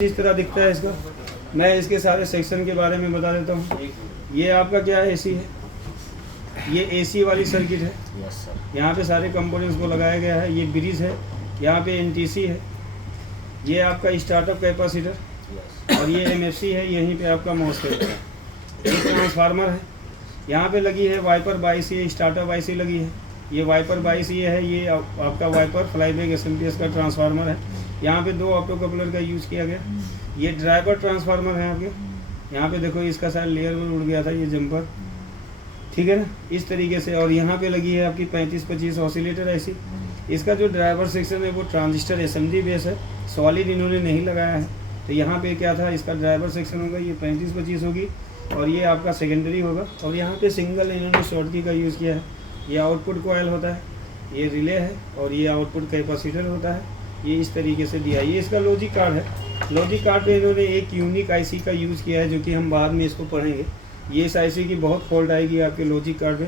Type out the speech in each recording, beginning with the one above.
इस तरह दिखता है इसका। मैं इसके सारे सेक्शन के बारे में बता देता हूँ। ये आपका क्या है, एसी है। ये एसी वाली सर्किट है। यहाँ पे सारे कंपोनेंट्स को लगाया गया है। ये ब्रिज है, यहाँ पे एनटीसी है। ये आपका स्टार्टअप कैपेसिटर और ये एमएफसी है। यहीं पे आपका मॉसफेट है। ये ट्रांसफार्मर है। यहाँ पे लगी है वाइपर 22 ये स्टार्टअप आईसी लगी है। ये वाइपर 22 ये है। ये आपका वाइपर फ्लाईबैक एसएमपीएस का ट्रांसफार्मर है। यहाँ पे 2 ऑप्टो कपलर का यूज़ किया गया। ये ड्राइवर ट्रांसफार्मर है आपके। यहाँ पे देखो इसका शायद लेयर में उड़ गया था ये जंपर, ठीक है ना, इस तरीके से। और यहाँ पे लगी है आपकी 35-25 ऑसिलेटर ऐसी। इसका जो ड्राइवर सेक्शन है वो ट्रांजिस्टर एसएमडी बेस है, सॉलिड इन्होंने नहीं लगाया है। तो यहाँ पे क्या था, इसका ड्राइवर सेक्शन होगा, ये 35-25 होगी और ये आपका सेकेंडरी होगा। और यहाँ पे सिंगल इन्होंने शॉर्टकी का यूज़ किया है। ये आउटपुट कॉइल होता है, ये रिले है और ये आउटपुट कैपेसिटर होता है। ये इस तरीके से दिया है। ये इसका लॉजिक कार्ड है। लॉजिक कार्ड पे इन्होंने एक यूनिक आईसी का यूज़ किया है, जो कि हम बाद में इसको पढ़ेंगे। ये इस आईसी की बहुत फॉल्ट आएगी आपके लॉजिक कार्ड पे।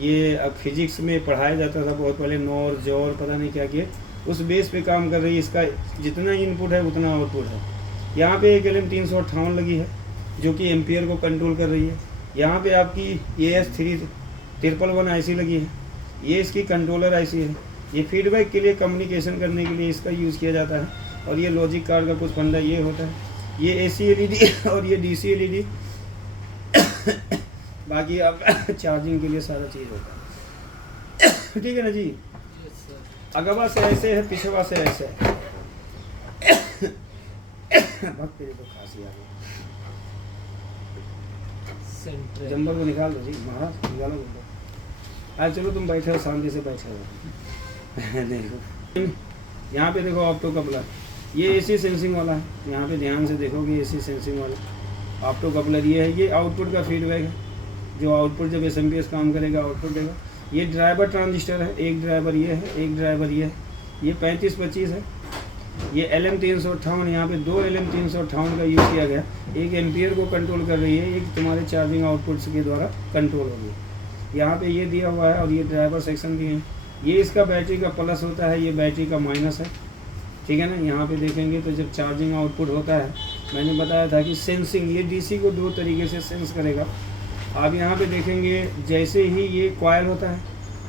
ये अब फिजिक्स में पढ़ाया जाता था बहुत पहले, नॉर जॉर पता नहीं क्या किए, उस बेस पे काम कर रही है। इसका जितना इनपुट है उतना आउटपुट है। यहाँ पे एक LM358 लगी है जो कि एम्पियर को कंट्रोल कर रही है। यहाँ पे आपकी AS311 आईसी लगी है। ये इसकी कंट्रोलर आईसी है। ये फीडबैक के लिए, कम्युनिकेशन करने के लिए इसका यूज़ किया जाता है। और ये लॉजिक कार्ड का कुछ फंडा ये होता है। ये AC LED और ये DC LED बाकी आपका चार्जिंग के लिए सारा चीज़ होता है, ठीक है ना जी। अगवा से ऐसे है, पिछवा से ऐसे है। भक्त तेरे को खांसी आ गई, जंबर को निकाल दो जी, महाराज निकालो। आज चलो तुम बैठे हो, शांति से बैठे हो। देखो यहाँ पे देखो ऑप्टो कपलर, ये AC सेंसिंग वाला है। यहाँ पे ध्यान से देखोगे AC सेंसिंग वाला ऑप्टो कपलर ये है। ये आउटपुट का फीडबैक है, जो आउटपुट जब एसएमपीएस काम करेगा आउटपुट देगा। ये ड्राइवर ट्रांजिस्टर है, एक ड्राइवर ये है, एक ड्राइवर ये है। ये 35-25 है। ये LM358, यहाँ पे 2 LM358 का यूज़ किया गया। एक एम्पियर को कंट्रोल कर रही है, एक तुम्हारे चार्जिंग आउटपुट्स के द्वारा कंट्रोल होगी। यहाँ पे ये दिया हुआ है और ये ड्राइवर सेक्शन भी है। ये इसका बैटरी का प्लस होता है, ये बैटरी का माइनस है, ठीक है ना। यहाँ पे देखेंगे तो जब चार्जिंग आउटपुट होता है, मैंने बताया था कि सेंसिंग, ये DC को 2 तरीके से सेंस करेगा। आप यहाँ पे देखेंगे जैसे ही ये कॉइल होता है,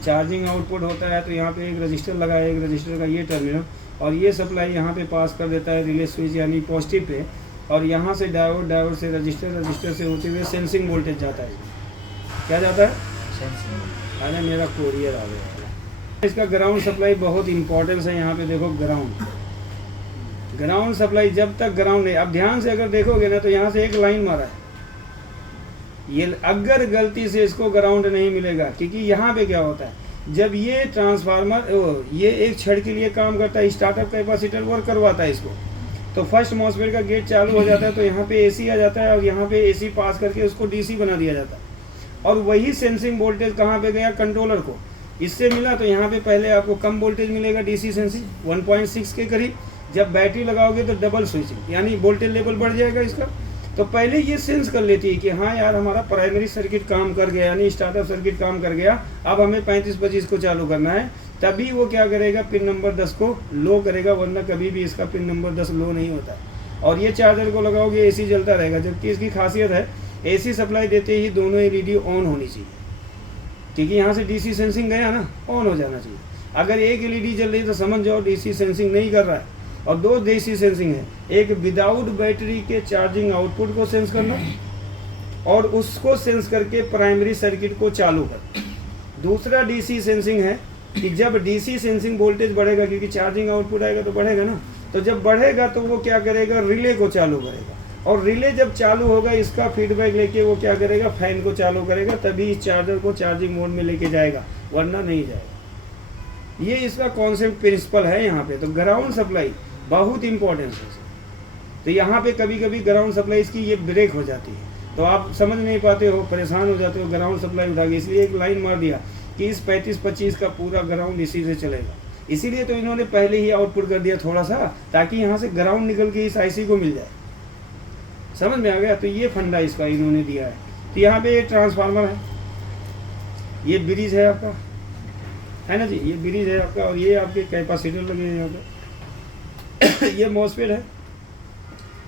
चार्जिंग आउटपुट होता है, तो यहाँ पे एक रजिस्टर लगा है, एक रजिस्टर का ये टर्मिनल, और ये सप्लाई यहाँ पे पास कर देता है रिले स्विच यानी पॉजिटिव पे। और यहाँ से डायोड, डायोड से रजिस्टर, रजिस्टर से होते हुए सेंसिंग वोल्टेज जाता है। क्या जाता है? अरे मेरा कोरियर आ गया। इसका ग्राउंड सप्लाई बहुत इंपॉर्टेंस है। यहाँ पे देखो ग्राउंड सप्लाई, जब तक ग्राउंड नहीं, अब ध्यान से अगर देखोगे ना तो यहाँ से एक लाइन मारा है। ये अगर गलती से इसको ग्राउंड नहीं मिलेगा, क्योंकि यहाँ पे क्या होता है, जब ये ट्रांसफार्मर ये एक छड़ के लिए काम करता है, स्टार्टअप कैपेसिटर वर्क करवाता है इसको, तो फर्स्ट मॉसफेट का गेट चालू हो जाता है, तो यहाँ पे AC आ जाता है और यहाँ पे AC पास करके उसको DC बना दिया जाता है। और वही सेंसिंग वोल्टेज कहाँ पे गया? कंट्रोलर को। इससे मिला तो यहाँ पे पहले आपको कम वोल्टेज मिलेगा DC सेंसिंग 1.6 के करीब। जब बैटरी लगाओगे तो डबल स्विचिंग यानी वोल्टेज लेवल बढ़ जाएगा इसका। तो पहले ये सेंस कर लेती है कि हाँ यार हमारा प्राइमरी सर्किट काम कर गया, यानी स्टार्टअप सर्किट काम कर गया, अब हमें 35-25 को चालू करना है। तभी वो क्या करेगा, पिन नंबर 10 को लो करेगा, वरना कभी भी इसका पिन नंबर 10 लो नहीं होता। और ये चार्जर को लगाओगे AC जलता रहेगा, जबकि इसकी खासियत है AC सप्लाई देते ही दोनों LED ऑन होनी चाहिए, क्योंकि यहाँ से DC सेंसिंग गया ना, ऑन हो जाना चाहिए। अगर एक LED जल रही तो समझ जाओ DC सेंसिंग नहीं कर रहा है। और 2 DC सेंसिंग है, एक विदाउट बैटरी के चार्जिंग आउटपुट को सेंस करना और उसको सेंस करके प्राइमरी सर्किट को चालू कर। दूसरा DC सेंसिंग है कि जब DC सेंसिंग वोल्टेज बढ़ेगा, क्योंकि चार्जिंग आउटपुट आएगा तो बढ़ेगा ना, तो जब बढ़ेगा तो वो क्या करेगा, रिले को चालू करेगा। और रिले जब चालू होगा, इसका फीडबैक लेके वो क्या करेगा, फैन को चालू करेगा, तभी इस चार्जर को चार्जिंग मोड में लेके जाएगा, वरना नहीं जाएगा। ये इसका कॉन्सेप्ट प्रिंसिपल है यहाँ पे। तो ग्राउंड सप्लाई बहुत इंपॉर्टेंस है। तो यहाँ पे कभी कभी ग्राउंड सप्लाई इसकी ये ब्रेक हो जाती है, तो आप समझ नहीं पाते हो, परेशान हो जाते हो, ग्राउंड सप्लाई उठा के। इसलिए एक लाइन मार दिया कि इस 35-25 का पूरा ग्राउंड इसी से चलेगा। इसीलिए तो इन्होंने पहले ही आउटपुट कर दिया थोड़ा सा, ताकि यहाँ से ग्राउंड निकल के इस IC को मिल जाए। समझ में आ गया? तो ये फंडा इसका इन्होंने दिया है। तो यहाँ पे एक ट्रांसफार्मर है, ये ब्रिज है आपका, है ना जी, ये ब्रिज है आपका। और ये आपके कैपेसिटर लगे हैं यहाँ पे। ये मॉसफेट है,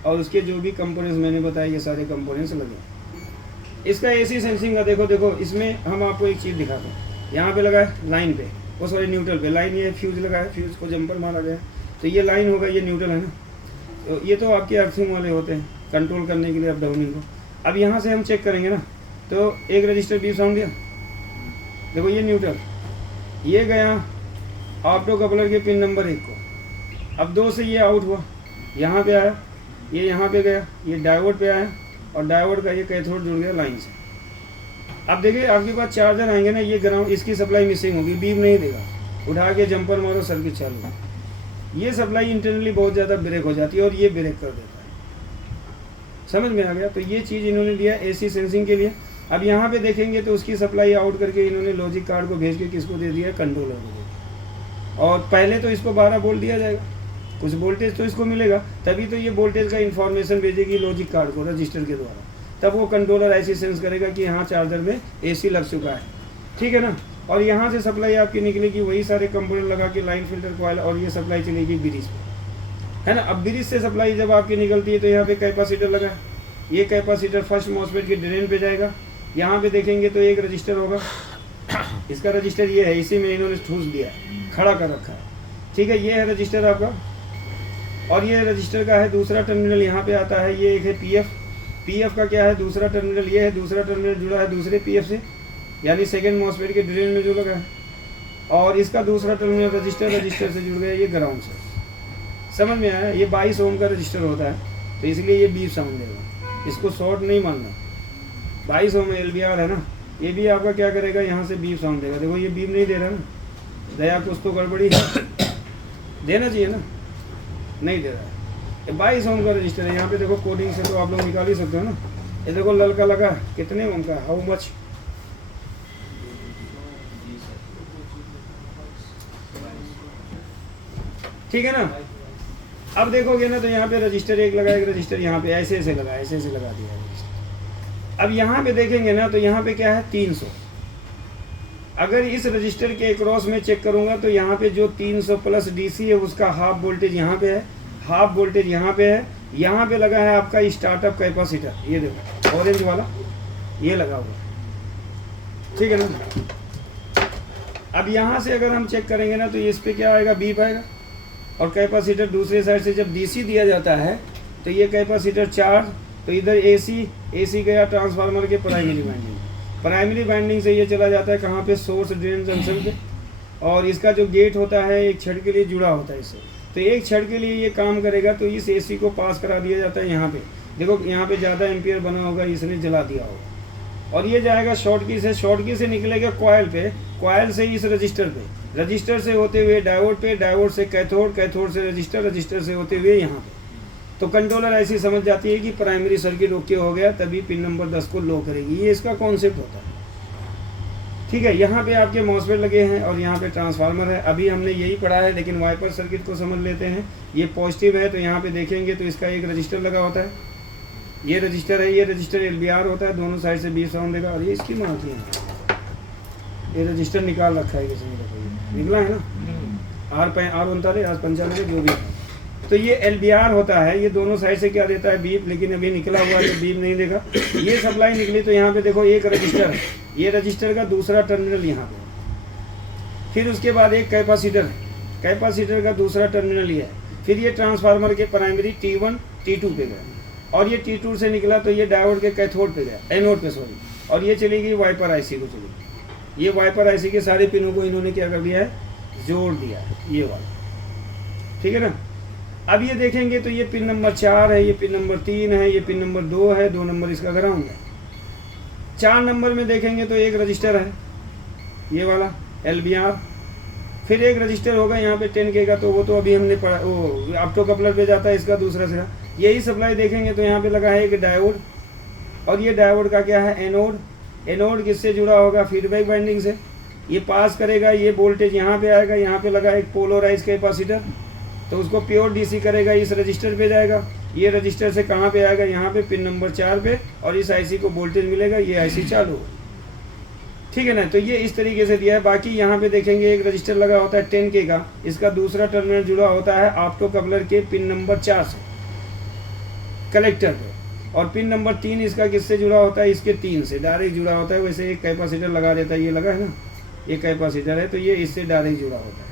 और उसके जो भी कंपोनेंट्स मैंने बताए ये सारे कंपोनेंट्स लगे। इसका एसी सेंसिंग का देखो इसमें हम आपको एक चीज़ दिखाते हैं। यहाँ पे लगा है लाइन पे, वो सॉरी न्यूट्रल पे लाइन, ये फ्यूज लगा है, फ्यूज को जंपर मारा गया, तो ये लाइन होगा, ये न्यूट्रल है ना। तो ये तो आपके अर्थिंग वाले होते हैं कंट्रोल करने के लिए अप डाउनिंग को। अब यहाँ से हम चेक करेंगे ना, तो एक रजिस्टर बीप साउंड दिया, देखो ये न्यूट्रल, ये गया ऑप्टो कपलर के पिन नंबर 1 को। अब 2 से ये आउट हुआ, यहाँ पे आया, ये यहाँ पे गया, ये डायोड पे आया, और डायोड का ये कैथोड जुड़ गया लाइन से। अब देखिए आपके पास चार्जर आएंगे ना, ये ग्राउंड, इसकी सप्लाई मिसिंग होगी, बीप नहीं देगा, उठा के जंपर मारो सर्किट चालू है। ये सप्लाई इंटरनली बहुत ज़्यादा ब्रेक हो जाती है और ये ब्रेक कर देता है। समझ में आ गया? तो ये चीज़ इन्होंने दिया एसी सेंसिंग के लिए। अब यहाँ पे देखेंगे तो उसकी सप्लाई आउट करके इन्होंने लॉजिक कार्ड को भेज के किसको दे दिया, कंट्रोलर को दे दिया। और पहले तो इसको 12 वोल्ट दिया जाएगा, कुछ वोल्टेज तो इसको मिलेगा, तभी तो ये वोल्टेज का इन्फॉर्मेशन भेजेगी लॉजिक कार्ड को रजिस्टर के द्वारा, तब वो कंट्रोलर ऐसी सेंस करेगा कि यहाँ चार्जर में एसी लग चुका है, ठीक है ना। और यहाँ से सप्लाई आपकी निकलेगी, वही सारे कंपोनेंट लगा के लाइन फिल्टर कॉइल, और ये सप्लाई चलेगी ब्रिज पे, है ना। अब ब्रिज से सप्लाई जब आपकी निकलती है तो यहाँ पे कैपेसिटर लगा है, ये कैपेसिटर फर्स्ट मॉसफेट के ड्रेन पे जाएगा। यहाँ पे देखेंगे तो एक रजिस्टर होगा, इसका रजिस्टर ये है, इसी में इन्होंने ठूस दिया है, खड़ा कर रखा है, ठीक है। ये है रजिस्टर आपका, और ये रजिस्टर का है दूसरा टर्मिनल यहाँ पे आता है, ये एक है पीएफ का क्या है दूसरा टर्मिनल, ये है दूसरा टर्मिनल जुड़ा है दूसरे पीएफ से, यानी सेकेंड मॉसफेट के ड्रेन में जो लगा है, और इसका दूसरा टर्मिनल रजिस्टर से जुड़ गया ये ग्राउंड से। समझ में आया? ये 22 ओम का रजिस्टर होता है, तो इसलिए ये बीप साउंड देगा, इसको शॉर्ट नहीं मानना। 22 ओम LBR है ना, ये भी आपका क्या करेगा, यहाँ से बीप साउंड देगा। देखो ये बीप नहीं दे रहा ना, दया कुछ तो गड़बड़ी है, देना चाहिए ना, नहीं दे रहा है। ये 22 ओम का रजिस्टर है, यहाँ पे देखो कोडिंग से तो आप लोग निकाल ही सकते हो ना। ये देखो ललका लगा, कितने ओम का, हाउ मच, ठीक है ना। अब देखोगे ना तो यहाँ पे रजिस्टर एक लगा, एक रजिस्टर यहाँ पे ऐसे लगा, ऐसे लगा दिया है रजिस्टर। अब यहाँ पे देखेंगे ना तो यहाँ पे क्या है 300। अगर इस रजिस्टर के क्रॉस में चेक करूँगा तो यहाँ पे जो 300 प्लस DC है उसका हाफ वोल्टेज यहाँ पे है, हाफ वोल्टेज यहाँ पे है, यहाँ पे लगा है आपका स्टार्टअप कैपेसिटर, ये देखो ऑरेंज वाला ये लगा हुआ, ठीक है ना। अब यहाँ से अगर हम चेक करेंगे ना तो इस पे क्या आएगा, बीप आएगा, और कैपेसिटर दूसरे साइड से जब DC दिया जाता है तो ये कैपेसिटर चार्ज, तो इधर AC गया ट्रांसफार्मर के प्राइमरी वाइंडिंग से ये चला जाता है कहाँ पे, सोर्स ड्रेन जंक्शन पे, और इसका जो गेट होता है एक छड़ के लिए जुड़ा होता है इससे, तो एक छड़ के लिए ये काम करेगा, तो इस AC को पास करा दिया जाता है यहाँ पे। देखो यहाँ पे ज़्यादा एम्पियर बना होगा, इसने जला दिया होगा, और ये जाएगा शॉर्ट की से निकलेगा कॉयल पे, कॉयल से इस रजिस्टर पे, रजिस्टर से होते हुए डायोड पे, डायोड से कैथोड से रजिस्टर से होते हुए यहाँ पे। तो कंट्रोलर ऐसी समझ जाती है कि प्राइमरी सर्किट ओके हो गया, तभी पिन नंबर 10 को लो करेगी, ये इसका कॉन्सेप्ट होता है, ठीक है। यहाँ पे आपके मॉसफेट लगे हैं और यहाँ पे ट्रांसफार्मर है, अभी हमने यही पढ़ा है, लेकिन वाइपर सर्किट को समझ लेते हैं। ये पॉजिटिव है तो यहाँ पे देखेंगे तो इसका एक रजिस्टर लगा होता है, ये रजिस्टर है, ये रजिस्टर LBR होता है, दोनों साइड से बीप साउंड देगा, और ये इसकी माँ की है, ये रजिस्टर निकाल रखा है किसी ने, निकला है ना, R39 जो भी है, तो ये LBR होता है, ये दोनों साइड से क्या देता है, बीप, लेकिन अभी निकला हुआ है तो बीप नहीं देगा। ये सप्लाई निकली तो यहाँ पे देखो एक रजिस्टर है, ये रजिस्टर का दूसरा टर्मिनल यहाँ पे, फिर उसके बाद एक कैपेसिटर का दूसरा टर्मिनल ये है, फिर ये ट्रांसफार्मर के प्राइमरी T1 T2 पे गया, और ये T2 से निकला तो ये डायोड के कैथोड पे गया, एनोड पे सॉरी, और ये चली गई वाइपर IC को चली गई। ये वाइपर IC के सारे पिनों को इन्होंने क्या कर दिया है, जोड़ दिया है, ये वाला, ठीक है ना। अब ये देखेंगे तो ये पिन नंबर 4 है, ये पिन नंबर 3 है, ये पिन नंबर 2 है, 2 नंबर इसका ग्राउंड है। 4 नंबर में देखेंगे तो एक रजिस्टर है, ये वाला LBR, फिर एक रजिस्टर होगा यहाँ पे 10K का, तो वो तो अभी हमने पढ़ा, वो ऑप्टो कपलर पे जाता है, इसका दूसरा सिरा। यही सप्लाई देखेंगे तो यहाँ पे लगा है एक डायोड, और ये डायोड का क्या है, एनोड किससे जुड़ा होगा, फीडबैक वाइंडिंग से, ये पास करेगा, ये वोल्टेज यहाँ पे आएगा, यहाँ पे लगा एक पोलराइज कैपेसिटर, तो उसको प्योर DC करेगा, इस रजिस्टर पे जाएगा, ये रजिस्टर से कहाँ पे आएगा, यहाँ पे पिन नंबर 4 पे, और इस IC को वोल्टेज मिलेगा, ये IC चालू, ठीक है ना। तो ये इस तरीके से दिया है। बाकी यहाँ पे देखेंगे एक रजिस्टर लगा होता है 10K का, इसका दूसरा टर्मिनल जुड़ा होता है ऑप्टो कपलर के पिन नंबर 4 से, कलेक्टर पे, और पिन नंबर 3 इसका किससे जुड़ा होता है, इसके 3 से डायरेक्ट जुड़ा होता है। वैसे एक कैपेसिटर लगा देता है, ये लगा है ना, ये कैपेसिटर है, तो ये इससे डायरेक्ट जुड़ा होता है।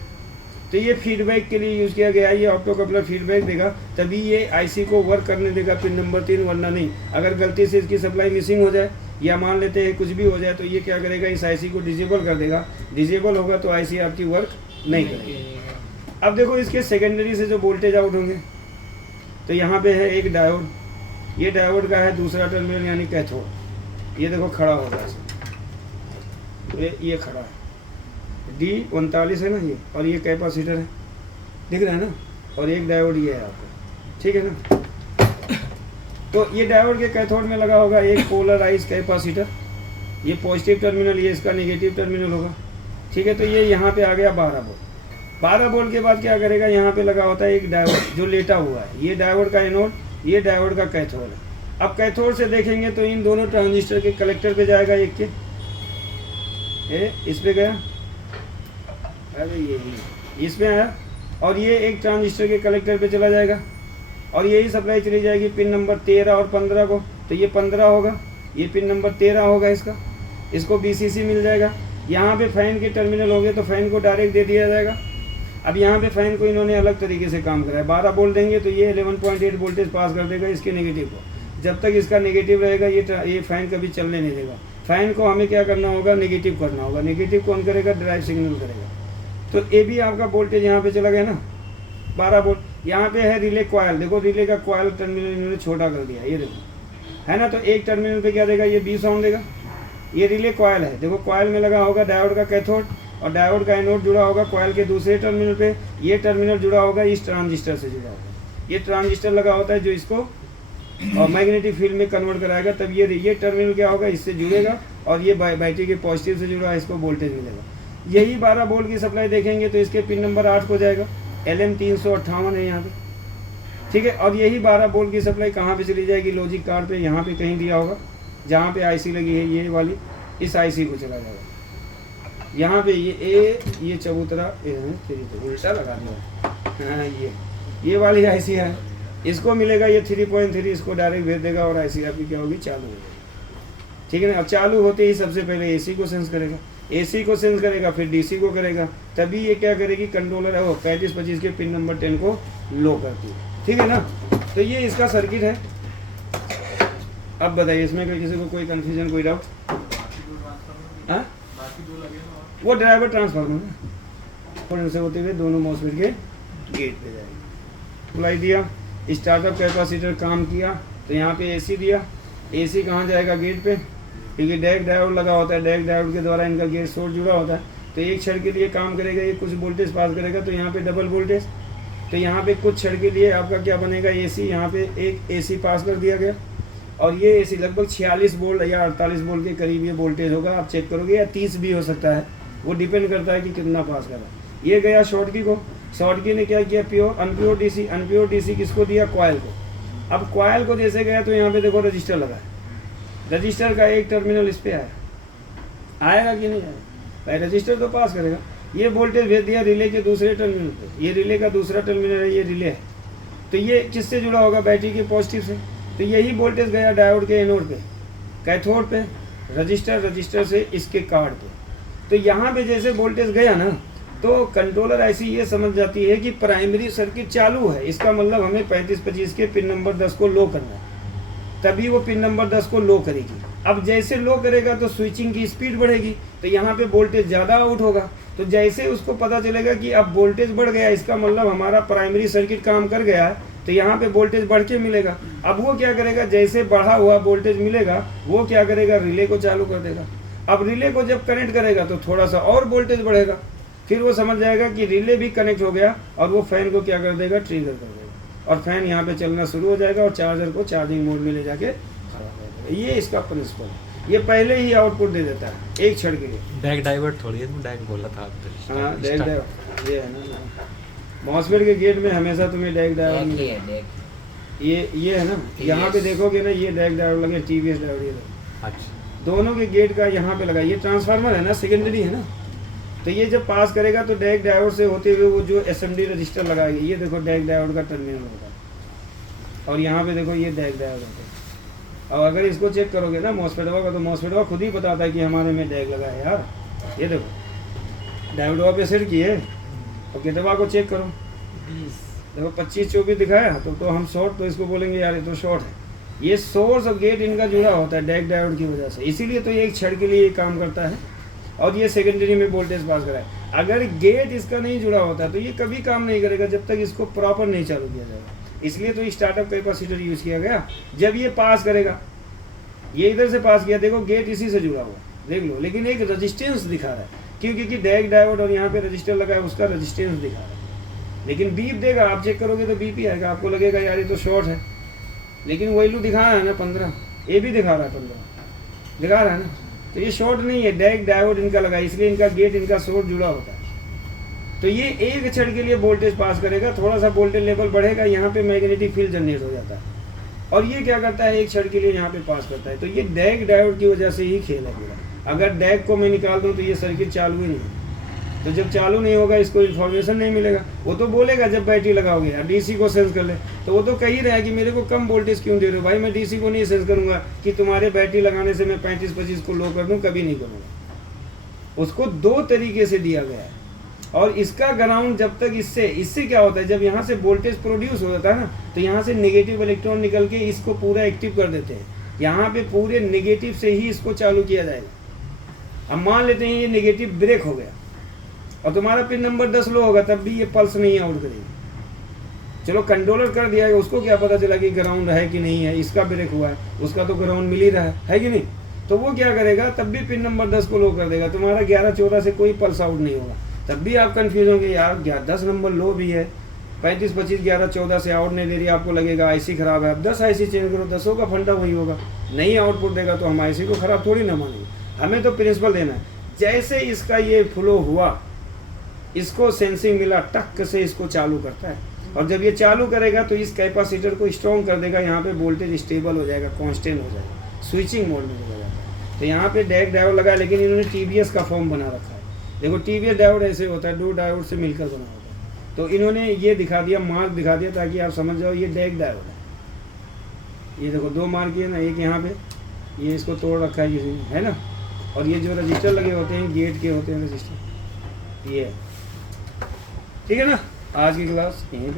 तो ये फीडबैक के लिए यूज़ किया गया है, ये ऑप्टो कपलर फीडबैक देगा, तभी ये आईसी को वर्क करने देगा पिन नंबर 3, वरना नहीं। अगर गलती से इसकी सप्लाई मिसिंग हो जाए या मान लेते हैं कुछ भी हो जाए, तो ये क्या करेगा, इस आईसी को डिजेबल कर देगा। डिजेबल होगा तो आईसी आपकी वर्क नहीं करेगी। अब देखो इसके सेकेंडरी से जो वोल्टेज आउट होंगे, तो यहाँ पे है एक डायोड, ये डायोड का है दूसरा टर्मिनल यानी कैथोड। ये देखो खड़ा हो रहा है, ये खड़ा है, D39 है ना ये, और ये कैपेसिटर है, दिख रहा है ना, और एक डायोड ये है आपको, ठीक है ना। तो ये डायोड के कैथोड में लगा होगा एक पोलराइज कैपेसिटर, ये पॉजिटिव टर्मिनल, ये इसका नेगेटिव टर्मिनल होगा, ठीक है। तो ये यहाँ पे आ गया 12 वोल्ट। 12 वोल्ट के बाद क्या करेगा, यहाँ पे लगा होता है एक डायोड जो लेटा हुआ है, ये डायोड का एनोड, ये डायोड का कैथोड है। अब कैथोड से देखेंगे तो इन दोनों ट्रांजिस्टर के कलेक्टर पे जाएगा, एक के इस पे गया, अरे ये इस पे आया, और ये एक ट्रांजिस्टर के कलेक्टर पे चला जाएगा, और यही सप्लाई चली जाएगी पिन नंबर 13 और 15 को। तो ये 15 होगा, ये पिन नंबर 13 होगा इसका, इसको BCC मिल जाएगा। यहाँ पे फैन के टर्मिनल हो गए तो फैन को डायरेक्ट दे दिया जाएगा। अब यहाँ पे फैन को इन्होंने अलग तरीके से काम करा है, 12 वोल्ट देंगे तो ये 11.8 वोल्टेज पास कर देगा इसके नेगेटिव को। जब तक इसका नेगेटिव रहेगा ये फैन कभी चलने नहीं देगा। फैन को हमें क्या करना होगा, नेगेटिव करना होगा। नेगेटिव कौन करेगा, ड्राइव सिग्नल करेगा। तो ये भी आपका वोल्टेज यहाँ पे चला गया ना 12 वोल्ट। यहाँ पे है रिले कॉयल, देखो रिले का कॉयल टर्मिनल इन्होंने छोटा कर दिया, ये देखो है ना। तो एक टर्मिनल पे क्या देगा, ये 20 ओम देगा। ये रिले कॉयल है, देखो कॉयल में लगा होगा डायोड का कैथोड, और डायोड का एनोड जुड़ा होगा कॉयल के दूसरे टर्मिनल पे। ये टर्मिनल जुड़ा होगा इस ट्रांजिस्टर से जुड़ा होगा, ये ट्रांजिस्टर लगा होता है जो इसको और मैग्नेटिक फील्ड में कन्वर्ट कराएगा। तब ये टर्मिनल क्या होगा, इससे जुड़ेगा, और ये बैटरी के पॉजिटिव से जुड़ा है, इसको वोल्टेज मिलेगा। यही 12 वोल्ट की सप्लाई देखेंगे तो इसके पिन नंबर 8 को जाएगा, LM358 है यहाँ पे, ठीक है। और यही 12 वोल्ट की सप्लाई कहाँ पे चली जाएगी, लॉजिक कार्ड पे यहाँ पे कहीं दिया होगा, जहाँ पे आईसी लगी है ये वाली, इस आईसी को चला जाएगा। यहाँ पे ये चबूतरा उल्टा लगा दिया, हाँ ये वाली आईसी है, इसको मिलेगा ये 3.3, इसको डायरेक्ट भेज देगा और आईसी आपकी क्या होगी, चालू हो जाएगी, ठीक है ना। अब चालू होते ही सबसे पहले एसी को सेंस करेगा, एसी को सेंस करेगा, फिर डीसी को करेगा, तभी ये क्या करेगी, कंट्रोलर है वो 3525 के पिन नंबर 10 को लो करती है, ठीक है ना। तो ये इसका सर्किट है। अब बताइए इसमें किसी को कोई कन्फ्यूजन, कोई डाउट? हाँ, वो ड्राइवर ट्रांसफार्मर है, और इनसे होते हुए दोनों मॉसफेट के गेट पे जाएगी। अप्लाई दिया, स्टार्टअप कैपेसिटर काम किया, तो यहाँ पे एसी दिया, एसी कहाँ जाएगा, गेट पे, क्योंकि डैक डायोड लगा होता है, डैक डायोड के द्वारा इनका गेट सोर्स जुड़ा होता है। तो एक क्षण के लिए काम करेगा, ये कुछ वोल्टेज पास करेगा, तो यहाँ पे डबल वोल्टेज, तो यहाँ पे कुछ क्षण के लिए आपका क्या बनेगा, एसी, यहाँ पे एक एसी पास कर दिया गया, और ये एसी लगभग 46 वोल्ट या 48 वोल्ट के करीब ये वोल्टेज होगा, आप चेक करोगे, या 30 भी हो सकता है, वो डिपेंड करता है कि कितना पास कर रहा है। ये गया शॉर्टकी को, शॉर्टकी ने क्या किया, pure unpure DC, unpure DC किसको दिया, कॉयल को। अब कॉयल को जैसे गया तो यहाँ पे देखो रजिस्टर लगा है, रजिस्टर का एक टर्मिनल इस पे आएगा कि नहीं आएगा, रजिस्टर तो पास करेगा। ये वोल्टेज भेज दिया रिले के दूसरे टर्मिनल पे, ये रिले का दूसरा टर्मिनल है, ये रिले है, तो ये किससे जुड़ा होगा, बैटरी के पॉजिटिव से। तो यही वोल्टेज गया डायोड के एनोड पे, कैथोड पे, रजिस्टर से इसके कार्ड पे। तो यहाँ पे जैसे वोल्टेज गया ना, तो कंट्रोलर ऐसी ये समझ जाती है कि प्राइमरी सर्किट चालू है, इसका मतलब हमें 3525 के पिन नंबर 10 को लो करना है, तभी वो पिन नंबर 10 को लो करेगी। अब जैसे लो करेगा तो स्विचिंग की स्पीड बढ़ेगी, तो यहाँ पे वोल्टेज ज़्यादा आउट होगा। तो जैसे उसको पता चलेगा कि अब वोल्टेज बढ़ गया, इसका मतलब हमारा प्राइमरी सर्किट काम कर गया है, तो यहाँ पे वोल्टेज बढ़ के मिलेगा। अब वो क्या करेगा, जैसे बढ़ा हुआ वोल्टेज मिलेगा, वो क्या करेगा, रिले को चालू कर देगा। अब रिले को जब कनेक्ट करेगा तो थोड़ा सा और वोल्टेज बढ़ेगा, फिर वो समझ जाएगा कि रिले भी कनेक्ट हो गया, और वो फैन को क्या कर देगा, ट्रिगर कर देगा, और फैन यहाँ पे चलना शुरू हो जाएगा, और चार्जर को चार्जिंग मोड में ले जाके खड़ा कर देगा। ये इसका प्रिंसिपल है, ये पहले ही आउटपुट दे देता है एक क्षण के लिए। डैक डाइवर्ट थोड़ी है, डैक बोला था आपने। हाँ, डैक डाइवर्ट ये है ना, मॉसफेट के गेट में हमेशा तुम्हें डैक डायोड, ये है ना, यहाँ पे देखोगे ना, ये डैक डायोड लगे, टीवीएस डायोड, ये अच्छा, दोनों के गेट का यहाँ पे लगा। ये ट्रांसफार्मर है ना, सेकेंडरी है ना, तो ये जब पास करेगा तो डैक डायोड से होते हुए वो जो एसएमडी रजिस्टर लगाएगी, ये देखो डैक डायोड का टर्मिनल होगा, और यहाँ पे देखो ये डैग डायोड होते हैं। और अगर इसको चेक करोगे ना मॉस्फेटवा का, तो मॉस्फेटवा खुद ही बताता है कि हमारे में डैग लगा है यार। ये देखो डायोडवा पे सेट किए और गेटवा को चेक करो, 20 देखो 25-24 दिखाया, तो हम शॉर्ट, तो इसको बोलेंगे यार ये तो शॉर्ट है। ये सोर्स और गेट इनका जुड़ा होता है डैग डायोड की वजह से, इसीलिए तो ये एक क्षण के लिए ये काम करता है और ये सेकेंडरी में वोल्टेज पास कराए। अगर गेट इसका नहीं जुड़ा होता तो ये कभी काम नहीं करेगा जब तक इसको प्रॉपर नहीं चालू किया जाएगा। इसलिए तो स्टार्टअप कैपेसिटर यूज किया गया। जब ये पास करेगा, ये इधर से पास किया, देखो गेट इसी से जुड़ा हुआ, देख लो, लेकिन एक रेजिस्टेंस दिखा रहा है क्योंकि डैग डायोड और यहाँ पे रजिस्टर लगा है, उसका रेजिस्टेंस दिखा रहा है। लेकिन बीप देगा, आप चेक करोगे तो बीप ही आएगा, आपको लगेगा यार ये तो शॉर्ट है, लेकिन वैल्यू दिखा रहा है ना 15, ये भी दिखा रहा है 15 दिखा रहा है ना, तो ये शॉर्ट नहीं है, डैग डायोड इनका लगा है, इसलिए इनका गेट इनका सोर्स जुड़ा होता है। तो ये एक क्षण के लिए वोल्टेज पास करेगा, थोड़ा सा वोल्टेज लेवल बढ़ेगा, यहाँ पे मैग्नेटिक फील्ड जनरेट हो जाता है और ये क्या करता है एक क्षण के लिए यहाँ पे पास करता है। तो ये डैग डायोड की वजह से ही खेल है पूरा। अगर डैग को मैं निकाल दूँ तो ये सर्किट चालू ही नहीं है, तो जब चालू नहीं होगा इसको इन्फॉर्मेशन नहीं मिलेगा। वो तो बोलेगा जब बैटरी लगाओगे, अब डीसी को सेंस कर ले, तो वो तो कह ही रहा है कि मेरे को कम वोल्टेज क्यों दे रहे हो भाई, मैं डीसी को नहीं सेंस करूंगा कि तुम्हारे बैटरी लगाने से मैं 35-25 को लो कर दूं, कभी नहीं करूंगा। उसको दो तरीके से दिया गया है और इसका ग्राउंड जब तक इससे क्या होता है, जब यहाँ से वोल्टेज प्रोड्यूस हो जाता है ना, तो यहाँ से नेगेटिव इलेक्ट्रॉन निकल के इसको पूरा एक्टिव कर देते हैं। यहाँ पे पूरे नेगेटिव से ही इसको चालू किया जाएगा। अब मान लेते हैं ये नेगेटिव ब्रेक हो गया और तुम्हारा पिन नंबर 10 लो होगा, तब भी ये पल्स नहीं आउट करेगी। चलो कंट्रोलर कर दिया है, उसको क्या पता चला कि ग्राउंड है कि नहीं है, इसका ब्रेक हुआ है, उसका तो ग्राउंड मिल ही रहा है कि नहीं, तो वो क्या करेगा, तब भी पिन नंबर 10 को लो कर देगा, तुम्हारा 11-14 से कोई पल्स आउट नहीं होगा। तब भी आप कंफ्यूज होंगे यार 10 नंबर लो भी है, 35-25 11-14 से आउट नहीं दे रही, आपको लगेगा आईसी खराब है। अब 10 आईसी चेंज करो, 10 का फंडा वही होगा, नहीं आउटपुट देगा तो हम आईसी को खराब थोड़ी ना मानेंगे। हमें तो प्रिंसिपल देना है। जैसे इसका ये फ्लो हुआ, इसको सेंसिंग मिला, टक से इसको चालू करता है और जब ये चालू करेगा तो इस कैपेसिटर को स्ट्रॉन्ग कर देगा, यहाँ पे वोल्टेज स्टेबल हो जाएगा, कांस्टेंट हो जाएगा, स्विचिंग मोड में चला जाता है। तो यहाँ पे डैग डायोड लगा है, लेकिन इन्होंने टीवीएस का फॉर्म बना रखा है। देखो टीवीएस डायोड ऐसे होता है, 2 डायोड से मिलकर बना होता है, तो इन्होंने ये दिखा दिया, मार्क दिखा दिया ताकि आप समझ जाओ ये डैग डायोड है। ये देखो 2 मार्क है ना, एक यहाँ पे, ये इसको तोड़ रखा है किसी ने, है ना, और ये जो रजिस्टर लगे होते हैं गेट के होते हैं रजिस्टर, ये ठीक है ना। आज की क्लास यहीं पे